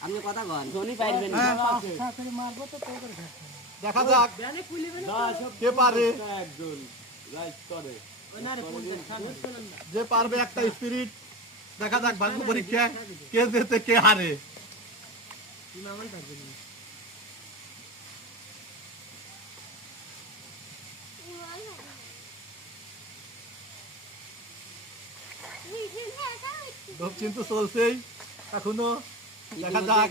আপনি কথা কন ধনী পারবেন না করে মারবো তো তো করে দেখা যাক কে পারে একজন লাইক করে যে পারবে একটা স্পিরিট দেখা যাক ভাগ্য পরীক্ষা কে জেতে কে হারে খুব চিন্তা চলছেই এখনো দেখা যাক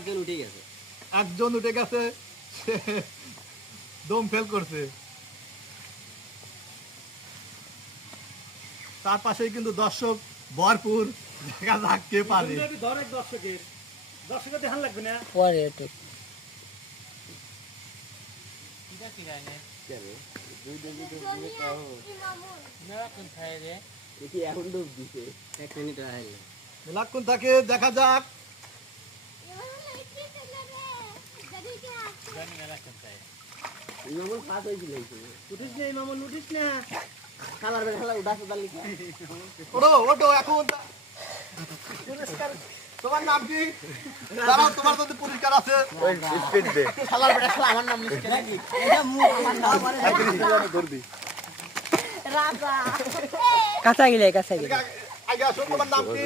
একজন উঠে গেছে সে দম ফেল করছে তার পাশেই কিন্তু দর্শক ভরপুর দেখা যাক কে পারে দর্শকের ধ্যান লাগবে না পরে একটু মেলাক্ষণ থাকে দেখা যাক ওটো এখন তোমার নাম কি দাঁড়াও তোমার যদি পুরস্কার আছে শালার বেটা শালা আমার নাম লিখে নাকি এটা মুখ আমার নাম করবি কাঁচা গিলে আগে আসো তোমার নাম কি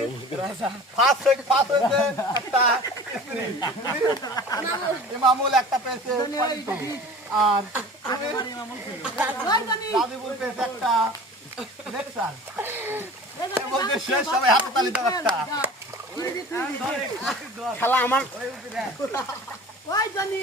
ফার্স্ট হইছে একটা ইমামুল একটা পেয়েছে আর রাজিবুল পেয়েছে একটা লেকচার বলতে শেষ সবাই হাতে তালি দাও একটা শালা আমার ওই জানি